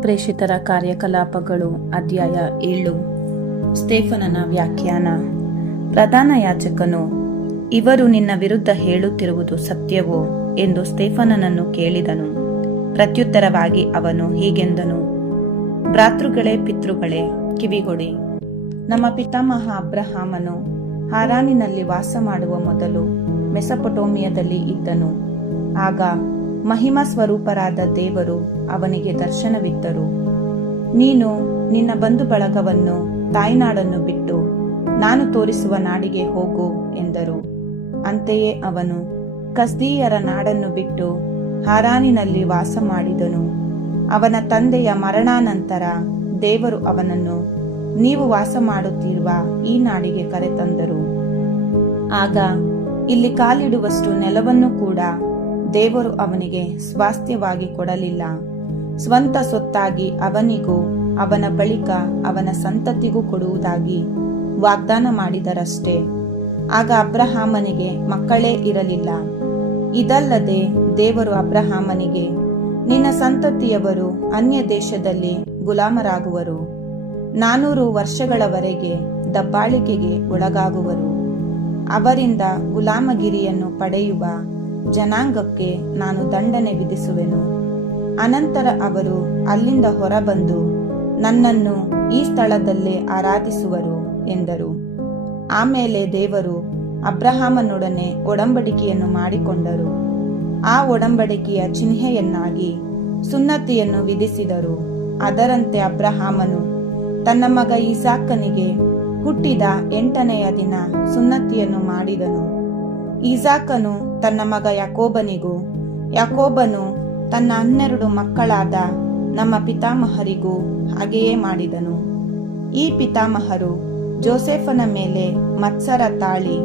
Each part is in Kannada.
ಪ್ರೇಷಿತರ ಕಾರ್ಯಕಲಾಪಗಳು, ಅಧ್ಯಾಯ ಏಳು. ಸ್ಟೇಫನನ ವ್ಯಾಖ್ಯಾನ. ಪ್ರಧಾನ ಯಾಚಕನು ಇವರು ನಿನ್ನ ವಿರುದ್ಧ ಹೇಳುತ್ತಿರುವುದು ಸತ್ಯವೋ? ಎಂದು ಸ್ಟೇಫನನನ್ನು ಕೇಳಿದನು. ಪ್ರತ್ಯುತ್ತರವಾಗಿ ಅವನು ಹೀಗೆಂದನು, ಭ್ರಾತೃಗಳೇ, ಪಿತೃಗಳೇ, ಕಿವಿಗೊಡಿ. ನಮ್ಮ ಪಿತಾಮಹ ಅಬ್ರಹಾಮನು ಹಾರಾನಿನಲ್ಲಿ ವಾಸ ಮಾಡುವ ಮೊದಲು ಮೆಸಪೊಟೋಮಿಯದಲ್ಲಿ ಇದ್ದನು. ಆಗ ಮಹಿಮಾ ಸ್ವರೂಪರಾದ ದೇವರು ಅವನಿಗೆ ದರ್ಶನವಿದ್ದರು. ನೀನು ನಿನ್ನ ಬಂಧು ಬಳಗವನ್ನು, ತಾಯ್ನಾಡನ್ನು ಬಿಟ್ಟು ನಾನು ತೋರಿಸುವ ನಾಡಿಗೆ ಹೋಗು ಎಂದರು. ಅಂತೆಯೇ ಅವನು ಕಸ್ದೀಯರ ನಾಡನ್ನು ಬಿಟ್ಟು ಹಾರಾನಿನಲ್ಲಿ ವಾಸ ಮಾಡಿದನು ಅವನ ತಂದೆಯ ಮರಣಾನಂತರ ದೇವರು ಅವನನ್ನು, ನೀವು ವಾಸ ಮಾಡುತ್ತಿರುವ ಈ ನಾಡಿಗೆ ಕರೆತಂದರು. ಆಗ ಇಲ್ಲಿ ಕಾಲಿಡುವಷ್ಟು ನೆಲವನ್ನು ಕೂಡ ದೇವರು ಅವನಿಗೆ ಸ್ವಾಸ್ಥ್ಯವಾಗಿ ಕೊಡಲಿಲ್ಲ. ಸ್ವಂತ ಸೊತ್ತಾಗಿ ಅವನಿಗೂ, ಅವನ ಬಳಿಕ ಅವನ ಸಂತತಿಗೂ ಕೊಡುವುದಾಗಿ ವಾಗ್ದಾನ ಮಾಡಿದರಷ್ಟೇ. ಆಗ ಅಬ್ರಹಾಮನಿಗೆ ಮಕ್ಕಳೇ ಇರಲಿಲ್ಲ. ಇದಲ್ಲದೆ ದೇವರು ಅಬ್ರಹಾಮನಿಗೆ, ನಿನ್ನ ಸಂತತಿಯವರು ಅನ್ಯ ದೇಶದಲ್ಲಿ ಗುಲಾಮರಾಗುವರು. ನಾನೂರು ವರ್ಷಗಳವರೆಗೆ ದಬ್ಬಾಳಿಕೆಗೆ ಒಳಗಾಗುವರು. ಅವರಿಂದ ಗುಲಾಮಗಿರಿಯನ್ನು ಪಡೆಯುವ ಜನಾಂಗಕ್ಕೆ ನಾನು ದಂಡನೆ ವಿಧಿಸುವೆನು. ಅನಂತರ ಅವರು ಅಲ್ಲಿಂದ ಹೊರಬಂದು ನನ್ನನ್ನು ಈ ಸ್ಥಳದಲ್ಲೇ ಆರಾಧಿಸುವರು ಎಂದರು. ಆಮೇಲೆ ದೇವರು ಅಬ್ರಹಾಮನೊಡನೆ ಒಡಂಬಡಿಕೆಯನ್ನು ಮಾಡಿಕೊಂಡರು. ಆ ಒಡಂಬಡಿಕೆಯ ಚಿಹ್ನೆಯನ್ನಾಗಿ ಸುನ್ನತಿಯನ್ನು ವಿಧಿಸಿದರು. ಅದರಂತೆ ಅಬ್ರಹಾಮನು ತನ್ನ ಮಗ ಈಸಾಕನಿಗೆ ಹುಟ್ಟಿದ ಎಂಟನೆಯ ದಿನ ಸುನ್ನತಿಯನ್ನು ಮಾಡಿದನು. ಈಸಾಕನು ತನ್ನ ಮಗ ಯಾಕೋಬನಿಗೂ, ಯಾಕೋಬನು ತನ್ನ ಹನ್ನೆರಡು ಮಕ್ಕಳಾದ ನಮ್ಮ ಪಿತಾಮಹರಿಗೂ ಹಾಗೆಯೇ ಮಾಡಿದನು. ಈ ಪಿತಾಮಹರು ಜೋಸೆಫನ ಮೇಲೆ ಮತ್ಸರ ತಾಳಿ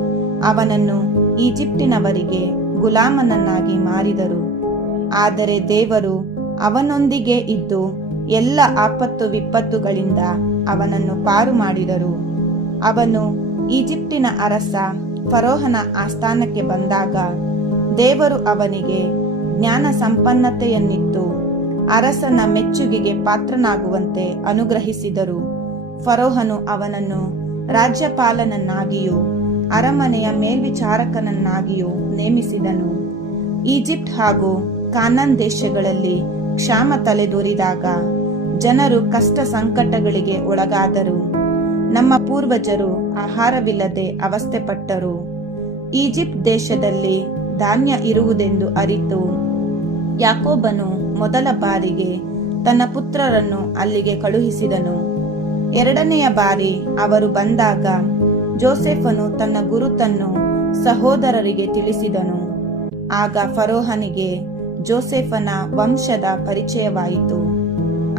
ಅವನನ್ನು ಈಜಿಪ್ಟಿನವರಿಗೆ ಗುಲಾಮನನ್ನಾಗಿ ಮಾರಿದರು. ಆದರೆ ದೇವರು ಅವನೊಂದಿಗೆ ಇದ್ದು ಎಲ್ಲ ಆಪತ್ತು ವಿಪತ್ತುಗಳಿಂದ ಅವನನ್ನು ಪಾರು ಮಾಡಿದರು. ಅವನು ಈಜಿಪ್ಟಿನ ಅರಸ ಫರೋಹನ ಆಸ್ಥಾನಕ್ಕೆ ಬಂದಾಗ ದೇವರು ಅವನಿಗೆ ಜ್ಞಾನ ಸಂಪನ್ನತೆಯನ್ನಿತ್ತು ಅರಸನ ಮೆಚ್ಚುಗೆಗೆ ಪಾತ್ರನಾಗುವಂತೆ ಅನುಗ್ರಹಿಸಿದರು. ಫರೋಹನು ಅವನನ್ನು ರಾಜ್ಯಪಾಲನನ್ನಾಗಿಯೂ ಅರಮನೆಯ ಮೇಲ್ವಿಚಾರಕನನ್ನಾಗಿಯೂ ನೇಮಿಸಿದನು. ಈಜಿಪ್ಟ್ ಹಾಗೂ ಕಾನನ್ ದೇಶಗಳಲ್ಲಿ ಕ್ಷಾಮ ತಲೆದೋರಿದಾಗ ಜನರು ಕಷ್ಟ ಸಂಕಟಗಳಿಗೆ ಒಳಗಾದರು. ನಮ್ಮ ಪೂರ್ವಜರು ಆಹಾರವಿಲ್ಲದೆ ಅವಸ್ಥೆಪಟ್ಟರು. ಈಜಿಪ್ಟ್ ದೇಶದಲ್ಲಿ ಧಾನ್ಯ ಇರುವುದೆಂದು ಅರಿತು. ಯಾಕೋಬನು ಮೊದಲ ಬಾರಿಗೆ ತನ್ನ ಪುತ್ರರನ್ನು ಅಲ್ಲಿಗೆ ಕಳುಹಿಸಿದನು. ಎರಡನೆಯ ಬಾರಿ ಅವರು ಬಂದಾಗ ಜೋಸೆಫನು ತನ್ನ ಗುರುತನ್ನು ಸಹೋದರರಿಗೆ ತಿಳಿಸಿದನು. ಆಗ ಫರೋಹನಿಗೆ ಜೋಸೆಫನ ವಂಶದ ಪರಿಚಯವಾಯಿತು.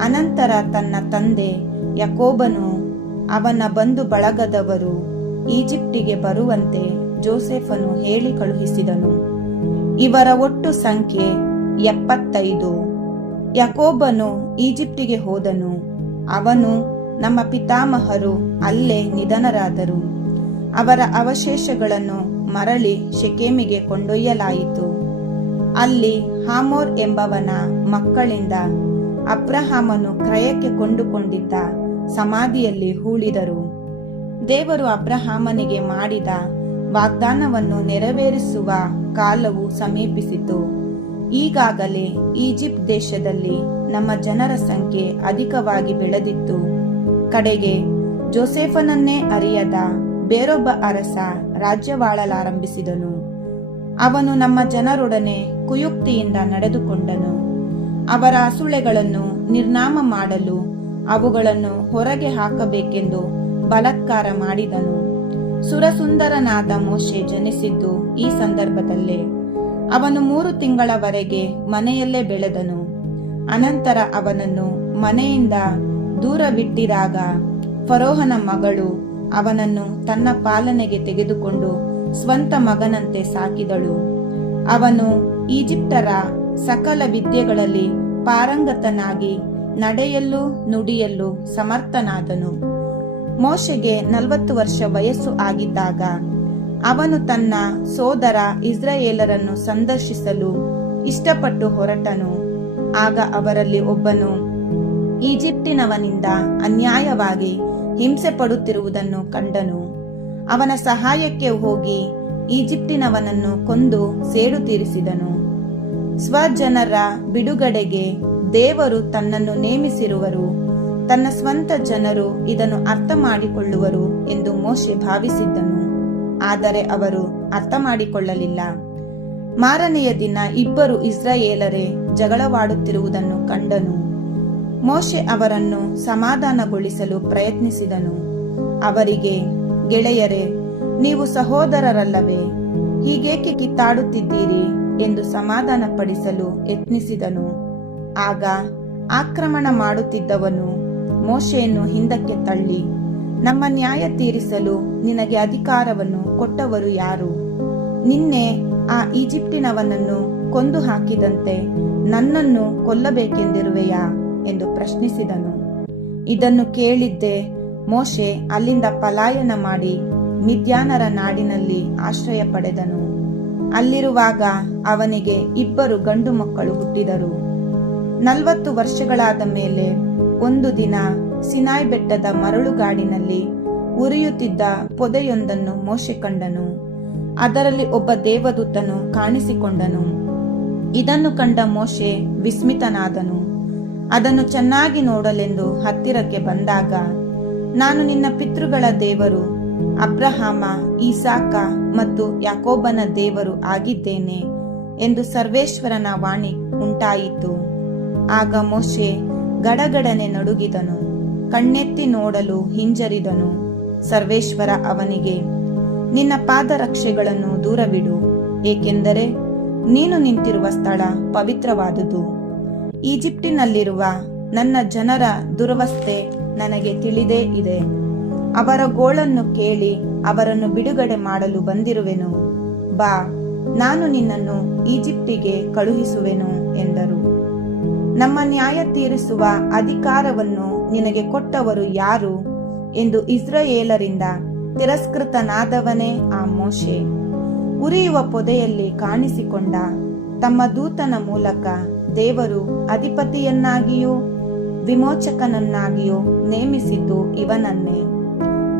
ಅನಂತರ ತನ್ನ ತಂದೆ ಯಾಕೋಬನು ಅವನ ಬಂಧು ಬಳಗದವರು ಈಜಿಪ್ಟಿಗೆ ಬರುವಂತೆ ಜೋಸೆಫನು ಹೇಳಿ ಕಳುಹಿಸಿದನು. ಇವರ ಒಟ್ಟು ಸಂಖ್ಯೆ ಎಪ್ಪತ್ತೈದು. ಯಾಕೋಬನು ಈಜಿಪ್ಟಿಗೆ ಹೋದನು. ಅವನು ನಮ್ಮ ಪಿತಾಮಹರು ಅಲ್ಲೇ ನಿಧನರಾದರು. ಅವರ ಅವಶೇಷಗಳನ್ನು ಮರಳಿ ಶೆಕೇಮಿಗೆ ಕೊಂಡೊಯ್ಯಲಾಯಿತು. ಅಲ್ಲಿ ಹಾಮೋರ್ ಎಂಬವನ ಮಕ್ಕಳಿಂದ ಅಬ್ರಹಾಮನು ಕ್ರಯಕ್ಕೆ ಕೊಂಡುಕೊಂಡಿದ್ದ ಸಮಾಧಿಯಲ್ಲಿ ಹೂಳಿದರು. ದೇವರು ಅಬ್ರಹಾಮನಿಗೆ ಮಾಡಿದ ವಾಗ್ದಾನವನ್ನು ನೆರವೇರಿಸುವ ಕಾಲವು ಸಮೀಪಿಸಿತು. ಈಗಾಗಲೇ ಈಜಿಪ್ಟ್ ದೇಶದಲ್ಲಿ ನಮ್ಮ ಜನರ ಸಂಖ್ಯೆ ಅಧಿಕವಾಗಿ ಬೆಳೆದಿತ್ತು. ಕಡೆಗೆ ಜೋಸೆಫನನ್ನೇ ಅರಿಯದ ಬೇರೊಬ್ಬ ಅರಸ ರಾಜ್ಯವಾಳಲಾರಂಭಿಸಿದನು. ಅವನು ನಮ್ಮ ಜನರೊಡನೆ ಕುಯುಕ್ತಿಯಿಂದ ನಡೆದುಕೊಂಡನು. ಅವರ ಅಸುಳೆಗಳನ್ನು ನಿರ್ನಾಮ ಮಾಡಲು ಅವುಗಳನ್ನು ಹೊರಗೆ ಹಾಕಬೇಕೆಂದು ಬಲತ್ಕಾರ ಮಾಡಿದನು. ಸುರಸುಂದರನಾದ ಮೋಶೆ ಜನಿಸಿದ್ದು ಈ ಸಂದರ್ಭದಲ್ಲೇ. ಅವನು ಮೂರು ತಿಂಗಳವರೆಗೆ ಮನೆಯಲ್ಲೇ ಬೆಳೆದನು. ಅನಂತರ ಅವನನ್ನು ಮನೆಯಿಂದ ದೂರವಿಟ್ಟಿದಾಗ ಫರೋಹನ ಮಗಳು ಅವನನ್ನು ತನ್ನ ಪಾಲನೆಗೆ ತೆಗೆದುಕೊಂಡು ಸ್ವಂತ ಮಗನಂತೆ ಸಾಕಿದಳು. ಅವನು ಈಜಿಪ್ಟರ ಸಕಲ ವಿದ್ಯೆಗಳಲ್ಲಿ ಪಾರಂಗತನಾಗಿ ನಡೆಯಲು ನುಡಿಯಲ್ಲೂ ಸಮರ್ಥನಾದನು. ಮೋಶೆಗೆ ನಲವತ್ತು ವರ್ಷ ವಯಸ್ಸು ಆಗಿದ್ದಾಗ ಅವನು ತನ್ನ ಸೋದರ ಇಸ್ರಾಯೇಲರನ್ನು ಸಂದರ್ಶಿಸಲು ಇಷ್ಟಪಟ್ಟು ಹೊರಟನು. ಆಗ ಅವರಲ್ಲಿ ಒಬ್ಬನು ಈಜಿಪ್ಟಿನವನಿಂದ ಅನ್ಯಾಯವಾಗಿ ಹಿಂಸೆ ಪಡುತ್ತಿರುವುದನ್ನು ಕಂಡನು. ಅವನ ಸಹಾಯಕ್ಕೆ ಹೋಗಿ ಈಜಿಪ್ಟಿನವನನ್ನು ಕೊಂದು ಸೇಡು ತೀರಿಸಿದನು. ಸ್ವಜನರ ಬಿಡುಗಡೆಗೆ ದೇವರು ತನ್ನನ್ನು ನೇಮಿಸಿರುವರು. ತನ್ನ ಸ್ವಂತ ಜನರು ಇದನ್ನು ಅರ್ಥ ಮಾಡಿಕೊಳ್ಳುವರು ಎಂದು ಮೋಶೆ ಭಾವಿಸಿದ್ದನು. ಆದರೆ ಅವರು ಅರ್ಥ ಮಾಡಿಕೊಳ್ಳಲಿಲ್ಲ ಮಾರನೆಯ ದಿನ ಇಬ್ಬರು ಇಸ್ರಾಯೇಲರೇ ಜಗಳವಾಡುತ್ತಿರುವುದನ್ನು ಕಂಡನು. ಮೋಶೆ ಅವರನ್ನು ಸಮಾಧಾನಗೊಳಿಸಲು ಪ್ರಯತ್ನಿಸಿದನು. ಅವರಿಗೆ, ಗೆಳೆಯರೇ, ನೀವು ಸಹೋದರರಲ್ಲವೇ, ಹೀಗೇಕೆ ಕಿತ್ತಾಡುತ್ತಿದ್ದೀರಿ? ಎಂದು ಸಮಾಧಾನಪಡಿಸಲು ಯತ್ನಿಸಿದನು. ಆಗ ಆಕ್ರಮಣ ಮಾಡುತ್ತಿದ್ದವನು ಮೋಶೆಯನ್ನು ಹಿಂದಕ್ಕೆ ತಳ್ಳಿ, ನಮ್ಮ ನ್ಯಾಯ ತೀರಿಸಲು ನಿನಗೆ ಅಧಿಕಾರವನ್ನು ಕೊಟ್ಟವರು ಯಾರು? ನಿನ್ನೆ ಆ ಈಜಿಪ್ಟಿನವನನ್ನು ಕೊಂದು ಹಾಕಿದಂತೆ ನನ್ನನ್ನು ಕೊಲ್ಲಬೇಕೆಂದಿರುವೆಯಾ? ಎಂದು ಪ್ರಶ್ನಿಸಿದನು. ಇದನ್ನು ಕೇಳಿದ್ದೆ ಮೋಶೆ ಅಲ್ಲಿಂದ ಪಲಾಯನ ಮಾಡಿ ಮಿದ್ಯಾನರ ನಾಡಿನಲ್ಲಿ ಆಶ್ರಯ ಪಡೆದನು. ಅಲ್ಲಿರುವಾಗ ಅವನಿಗೆ ಇಬ್ಬರು ಗಂಡು ಮಕ್ಕಳು ಹುಟ್ಟಿದರು. ನಲವತ್ತು ವರ್ಷಗಳಾದ ಮೇಲೆ ಒಂದು ದಿನ ಸಿನಾಯ್ ಬೆಟ್ಟದ ಮರಳುಗಾಡಿನಲ್ಲಿ ಉರಿಯುತ್ತಿದ್ದ ಪೊದೆಯೊಂದನ್ನು ಮೋಶೆ ಕಂಡನು. ಅದರಲ್ಲಿ ಒಬ್ಬ ದೇವದೂತನು ಕಾಣಿಸಿಕೊಂಡನು. ಇದನ್ನು ಕಂಡ ಮೋಶೆ ವಿಸ್ಮಿತನಾದನು. ಅದನ್ನು ಚೆನ್ನಾಗಿ ನೋಡಲೆಂದು ಹತ್ತಿರಕ್ಕೆ ಬಂದಾಗ, ನಾನು ನಿನ್ನ ಪಿತೃಗಳ ದೇವರು ಅಬ್ರಹಾಮ, ಈಸಾಕ ಮತ್ತು ಯಾಕೋಬನ ದೇವರು ಆಗಿದ್ದೇನೆ ಎಂದು ಸರ್ವೇಶ್ವರನ ವಾಣಿ ಉಂಟಾಯಿತು. ಆಗ ಮೋಶೆ ಗಡಗಡನೆ ನಡುಗಿದನು, ಕಣ್ಣೆತ್ತಿ ನೋಡಲು ಹಿಂಜರಿದನು. ಸರ್ವೇಶ್ವರ ಅವನಿಗೆ, ನಿನ್ನ ಪಾದರಕ್ಷೆಗಳನ್ನು ದೂರವಿಡು, ಏಕೆಂದರೆ ನೀನು ನಿಂತಿರುವ ಸ್ಥಳ ಪವಿತ್ರವಾದುದು. ಈಜಿಪ್ಟಿನಲ್ಲಿರುವ ನನ್ನ ಜನರ ದುರವಸ್ಥೆ ನನಗೆ ತಿಳಿದೇ ಇದೆ. ಅವರ ಗೋಳನ್ನು ಕೇಳಿ ಅವರನ್ನು ಬಿಡುಗಡೆ ಮಾಡಲು ಬಂದಿರುವೆನು. ಬಾ, ನಾನು ನಿನ್ನನ್ನು ಈಜಿಪ್ಟಿಗೆ ಕಳುಹಿಸುವೆನು ಎಂದರು. ನಮ್ಮ ನ್ಯಾಯ ತೀರಿಸುವ ಅಧಿಕಾರವನ್ನು ನಿನಗೆ ಕೊಟ್ಟವರು ಯಾರು ಎಂದು ಇಸ್ರಾಯೇಲರಿಂದ ತಿರಸ್ಕೃತನಾದವನೇ ಆ ಮೋಶೆ. ಉರಿಯುವ ಪೊದೆಯಲ್ಲಿ ಕಾಣಿಸಿಕೊಂಡ ತಮ್ಮ ದೂತನ ಮೂಲಕ ದೇವರು ಅಧಿಪತಿಯನ್ನಾಗಿಯೂ ವಿಮೋಚಕನನ್ನಾಗಿಯೂ ನೇಮಿಸಿದ್ದು ಇವನನ್ನೇ.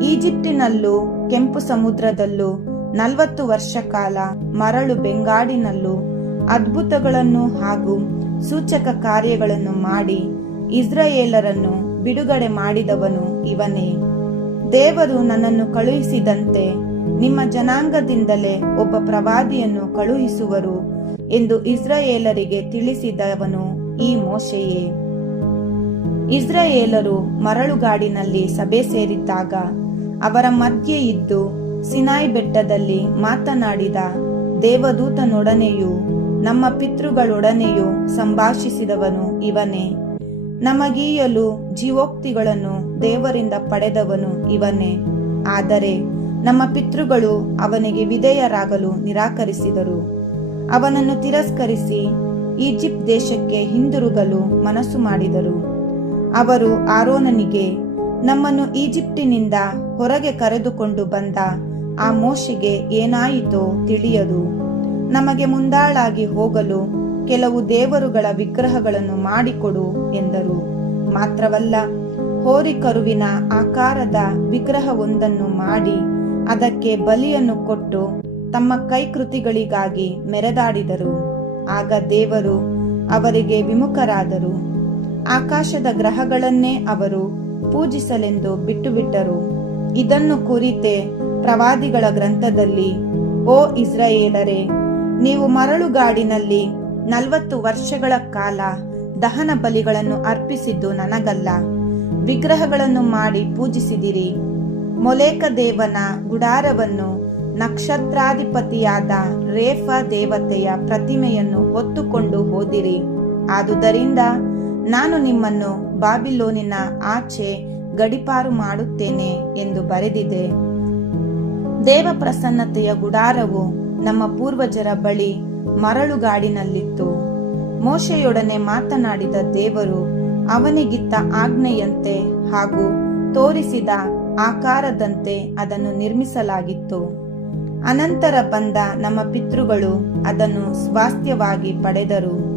ಈಜಿಪ್ಟಿನಲ್ಲೂ, ಕೆಂಪು ಸಮುದ್ರದಲ್ಲೂ, ನಲವತ್ತು ವರ್ಷ ಕಾಲ ಮರಳು ಬೆಂಗಾಡಿನಲ್ಲೂ ಅದ್ಭುತಗಳನ್ನು ಹಾಗೂ ಸೂಚಕ ಕಾರ್ಯಗಳನ್ನು ಮಾಡಿ ಇಸ್ರಾಯೇಲರನ್ನು ಬಿಡುಗಡೆ ಮಾಡಿದವನು ಇವನೇ. ದೇವರು ನನ್ನನ್ನು ಕಳುಹಿಸಿದಂತೆ ನಿಮ್ಮ ಜನಾಂಗದಿಂದಲೇ ಒಬ್ಬ ಪ್ರವಾದಿಯನ್ನು ಕಳುಹಿಸುವರು ಎಂದು ಇಸ್ರಾಯೇಲರಿಗೆ ತಿಳಿಸಿದವನು ಈ ಮೋಶೆಯೇ. ಇಸ್ರಾಯೇಲರು ಮರಳುಗಾಡಿನಲ್ಲಿ ಸಭೆ ಸೇರಿದ್ದಾಗ ಅವರ ಮಧ್ಯೆ ಇದ್ದು ಸಿನಾಯಿ ಬೆಟ್ಟದಲ್ಲಿ ಮಾತನಾಡಿದ ದೇವದೂತನೊಡನೆಯೂ ನಮ್ಮ ಪಿತೃಗಳೊಡನೆಯೂ ಸಂಭಾಷಿಸಿದವನು ಇವನೇ. ನಮಗೀಯಲು ಜೀವೋಕ್ತಿಗಳನ್ನು ದೇವರಿಂದ ಪಡೆದವನು ಇವನೇ. ಆದರೆ ನಮ್ಮ ಪಿತೃಗಳು ಅವನಿಗೆ ವಿಧೇಯರಾಗಲು ನಿರಾಕರಿಸಿದರು. ಅವನನ್ನು ತಿರಸ್ಕರಿಸಿ ಈಜಿಪ್ಟ್ ದೇಶಕ್ಕೆ ಹಿಂದಿರುಗಲು ಮನಸ್ಸು ಮಾಡಿದರು. ಅವರು ಆರೋನನಿಗೆ ನಮ್ಮನ್ನು ಈಜಿಪ್ಟಿನಿಂದ ಹೊರಗೆ ಕರೆದುಕೊಂಡು ಬಂದ ಆ ಮೋಶಿಗೆ ಏನಾಯಿತೋ ತಿಳಿಯದು. ನಮಗೆ ಮುಂದಾಳಾಗಿ ಹೋಗಲು ಕೆಲವು ದೇವರುಗಳ ವಿಗ್ರಹಗಳನ್ನು ಮಾಡಿಕೊಡು ಎಂದರು. ಮಾತ್ರವಲ್ಲ, ಹೋರಿ ಕರುವಿನ ಆಕಾರದ ವಿಗ್ರಹವೊಂದನ್ನು ಮಾಡಿ ಅದಕ್ಕೆ ಬಲಿಯನ್ನು ಕೊಟ್ಟು ತಮ್ಮ ಕೈಕೃತಿಗಳಿಗಾಗಿ ಮೆರೆದಾಡಿದರು. ಆಗ ದೇವರು ಅವರಿಗೆ ವಿಮುಖರಾದರು. ಆಕಾಶದ ಗ್ರಹಗಳನ್ನೇ ಅವರು ಪೂಜಿಸಲೆಂದು ಬಿಟ್ಟುಬಿಟ್ಟರು. ಇದನ್ನು ಕುರಿತೆ ಪ್ರವಾದಿಗಳ ಗ್ರಂಥದಲ್ಲಿ, ಓ ಇಸ್ರಾಯೇಲರೇ, ನೀವು ಮರಳುಗಾಡಿನಲ್ಲಿ ನಲವತ್ತು ವರ್ಷಗಳ ಕಾಲ ದಹನ ಬಲಿಗಳನ್ನು ಅರ್ಪಿಸಿದ್ದು ನನಗಲ್ಲ. ವಿಗ್ರಹಗಳನ್ನು ಮಾಡಿ ಪೂಜಿಸಿದಿರಿ. ಮೊಲೇಕ ದೇವನ ಗುಡಾರವನ್ನು ನಕ್ಷತ್ರಾಧಿಪತಿಯಾದ ರೇಫ ದೇವತೆಯ ಪ್ರತಿಮೆಯನ್ನು ಹೊತ್ತುಕೊಂಡು ಹೋದಿರಿ. ಆದುದರಿಂದ ನಾನು ನಿಮ್ಮನ್ನು ಬಾಬಿಲೋನಿನ ಆಚೆ ಗಡಿಪಾರು ಮಾಡುತ್ತೇನೆ ಎಂದು ಬರೆದಿದೆ. ದೇವ ಪ್ರಸನ್ನತೆಯ ಗುಡಾರವು ನಮ್ಮ ಪೂರ್ವಜರ ಬಳಿ ಮರಳುಗಾಡಿನಲ್ಲಿತ್ತು. ಮೋಶೆಯೊಡನೆ ಮಾತನಾಡಿದ ದೇವರು ಅವನಿಗಿತ್ತ ಆಜ್ಞೆಯಂತೆ ಹಾಗೂ ತೋರಿಸಿದ ಆಕಾರದಂತೆ ಅದನ್ನು ನಿರ್ಮಿಸಲಾಗಿತ್ತು. ಅನಂತರ ಬಂದ ನಮ್ಮ ಪಿತೃಗಳು ಅದನ್ನು ಸ್ವಾಸ್ಥ್ಯವಾಗಿ ಪಡೆದರು.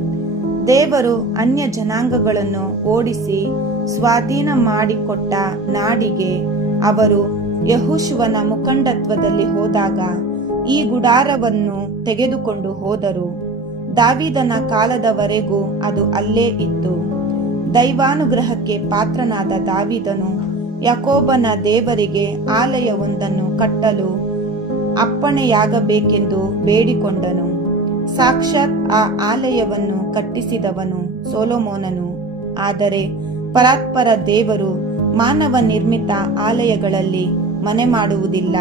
ದೇವರು ಅನ್ಯ ಜನಾಂಗಗಳನ್ನು ಓಡಿಸಿ ಸ್ವಾಧೀನ ಮಾಡಿಕೊಟ್ಟ ನಾಡಿಗೆ ಅವರು ಯಹುಶುವನ ಮುಖಂಡತ್ವದಲ್ಲಿ ಹೋದಾಗ ಈ ಗುಡಾರವನ್ನು ತೆಗೆದುಕೊಂಡು ಹೋದರು. ದಾವಿದನ ಕಾಲದವರೆಗೂ ಅದು ಅಲ್ಲೇ ಇತ್ತು. ದೈವಾನುಗ್ರಹಕ್ಕೆ ಪಾತ್ರನಾದ ದಾವಿದನು ಯಕೋಬನ ದೇವರಿಗೆ ಆಲಯವೊಂದನ್ನು ಕಟ್ಟಲು ಅಪ್ಪಣೆಯಾಗಬೇಕೆಂದು ಬೇಡಿಕೊಂಡನು. ಸಾಕ್ಷಾತ್ ಆ ಆಲಯವನ್ನು ಕಟ್ಟಿಸಿದವನು ಸೋಲೋಮೋನನು. ಆದರೆ ಪರಾತ್ಪರ ದೇವರು ಮಾನವ ನಿರ್ಮಿತ ಆಲಯಗಳಲ್ಲಿ ಮನೆ ಮಾಡುವುದಿಲ್ಲ.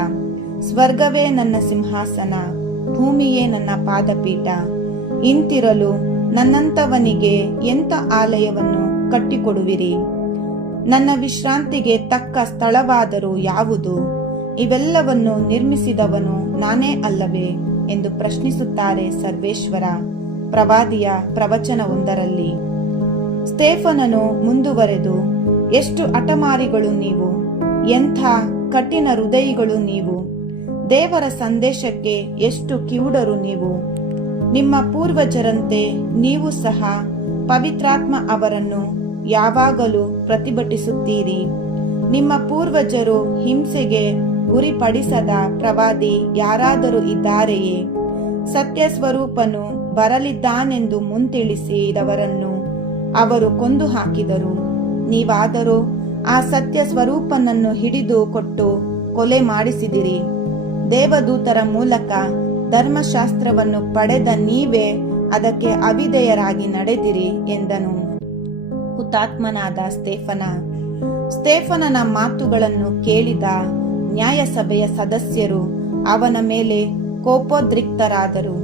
ಸ್ವರ್ಗವೇ ನನ್ನ ಸಿಂಹಾಸನ, ಭೂಮಿಯೇ ನನ್ನ ಪಾದಪೀಠ. ಇಂತಿರಲು ನನ್ನಂತವನಿಗೆ ಎಂಥ ಆಲಯವನ್ನು ಕಟ್ಟಿಕೊಡುವಿರಿ? ನನ್ನ ವಿಶ್ರಾಂತಿಗೆ ತಕ್ಕ ಸ್ಥಳವಾದರೂ ಯಾವುದು? ಇವೆಲ್ಲವನ್ನು ನಿರ್ಮಿಸಿದವನು ನಾನೇ ಅಲ್ಲವೇ? ಎಂದು ಪ್ರಶ್ನಿಸುತ್ತಾರೆ ಸರ್ವೇಶ್ವರ ಪ್ರವಾದಿಯ ಪ್ರವಚನವೊಂದರಲ್ಲಿ. ಸ್ಟೇಫನನು ಮುಂದುವರೆದು, ಎಷ್ಟು ಅಟಮಾರಿಗಳು ನೀವು, ಎಂಥ ಕಠಿಣ ಹೃದಯಿಗಳು ನೀವು, ದೇವರ ಸಂದೇಶಕ್ಕೆ ಎಷ್ಟು ಕಿವುಡರು ನೀವು, ನಿಮ್ಮ ಪೂರ್ವಜರಂತೆ ನೀವು ಸಹ ಪವಿತ್ರಾತ್ಮ ಅವರನ್ನು ಯಾವಾಗಲೂ ಪ್ರತಿಭಟಿಸುತ್ತೀರಿ, ನಿಮ್ಮ ಪೂರ್ವಜರು ಹಿಂಸೆಗೆ ಗುರಿಪಡಿಸದ ಪ್ರವಾದಿ ಯಾರಾದರೂ ಇದ್ದಾರೆಯೇ? ಸತ್ಯ ಸ್ವರೂಪನು ಬರಲಿದ್ದಾನೆಂದು ಮುಂತಿಳಿಸಿದವರನ್ನು ಅವರು ಕೊಂದು ಹಾಕಿದರು ನೀವಾದರೂ ಆ ಸತ್ಯ ಸ್ವರೂಪನನ್ನು ಹಿಡಿದು ಕೊಟ್ಟು ಕೊಲೆ ಮಾಡಿಸಿದಿರಿ. ದೇವದೂತರ ಮೂಲಕ ಧರ್ಮಶಾಸ್ತ್ರವನ್ನು ಪಡೆದ ನೀವೇ ಅದಕ್ಕೆ ಅವಿಧೇಯರಾಗಿ ನಡೆದಿರಿ ಎಂದನು. ಹುತಾತ್ಮನಾದ ಸ್ಟೇಫನ ಸ್ಟೇಫನನ ಮಾತುಗಳನ್ನು ಕೇಳಿದ ನ್ಯಾಯಸಭೆಯ ಸದಸ್ಯರು ಅವನ ಮೇಲೆ ಕೋಪೋದ್ರಿಕ್ತರಾದರು.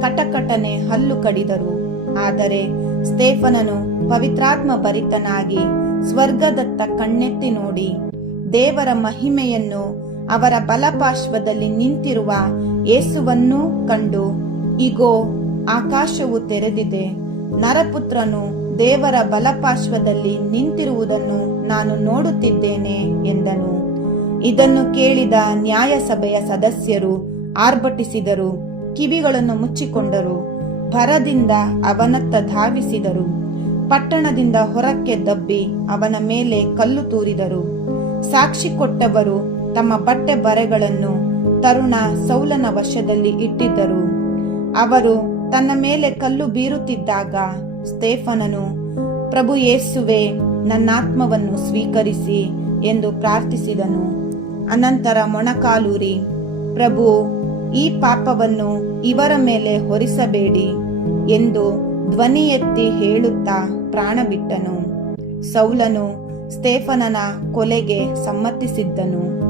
ಕಟಕಟನೆ ಹಲ್ಲು ಕಡಿದರು. ಆದರೆ ಸ್ತೇಫನನು ಪವಿತ್ರಾತ್ಮ ಭರಿತನಾಗಿ ಸ್ವರ್ಗದತ್ತ ಕಣ್ಣೆತ್ತಿ ನೋಡಿ, ದೇವರ ಮಹಿಮೆಯನ್ನು ಅವರ ಬಲಪಾರ್ಶ್ವದಲ್ಲಿ ನಿಂತಿರುವ ಯೇಸುವನ್ನೂ ಕಂಡು, ಇಗೋ, ಆಕಾಶವು ತೆರೆದಿದೆ. ನರಪುತ್ರನು ದೇವರ ಬಲಪಾರ್ಶ್ವದಲ್ಲಿ ನಿಂತಿರುವುದನ್ನು ನಾನು ನೋಡುತ್ತಿದ್ದೇನೆ ಎಂದನು. ಇದನ್ನು ಕೇಳಿದ ನ್ಯಾಯಸಭೆಯ ಸದಸ್ಯರು ಆರ್ಭಟಿಸಿದರು, ಕಿವಿಗಳನ್ನು ಮುಚ್ಚಿಕೊಂಡರು, ಭರದಿಂದ ಅವನತ್ತ ಧಾವಿಸಿದರು, ಪಟ್ಟಣದಿಂದ ಹೊರಕ್ಕೆ ದಬ್ಬಿ ಅವನ ಮೇಲೆ ಕಲ್ಲು ತೂರಿದರು. ಸಾಕ್ಷಿ ಕೊಟ್ಟವರು ತಮ್ಮ ಬಟ್ಟೆ ಬರೆಗಳನ್ನು ತರುಣ ಸೌಲನ ವಶದಲ್ಲಿ ಇಟ್ಟಿದ್ದರು. ಅವರು ತನ್ನ ಮೇಲೆ ಕಲ್ಲು ಬೀರುತ್ತಿದ್ದಾಗ ಸ್ಟೇಫನನು, ಪ್ರಭು ಯೇಸುವೆ, ನನ್ನಾತ್ಮವನ್ನು ಸ್ವೀಕರಿಸಿ ಎಂದು ಪ್ರಾರ್ಥಿಸಿದನು. ಅನಂತರ ಮೊಣಕಾಲೂರಿ. ಪ್ರಭು, ಈ ಪಾಪವನ್ನು ಇವರ ಮೇಲೆ ಹೊರಿಸಬೇಡಿ ಎಂದು ಧ್ವನಿ ಎತ್ತಿ ಹೇಳುತ್ತಾ ಪ್ರಾಣ ಬಿಟ್ಟನು ಸೌಲನು ಸ್ಟೇಫನನ ಕೊಲೆಗೆ ಸಮ್ಮತಿಸಿದ್ದನು.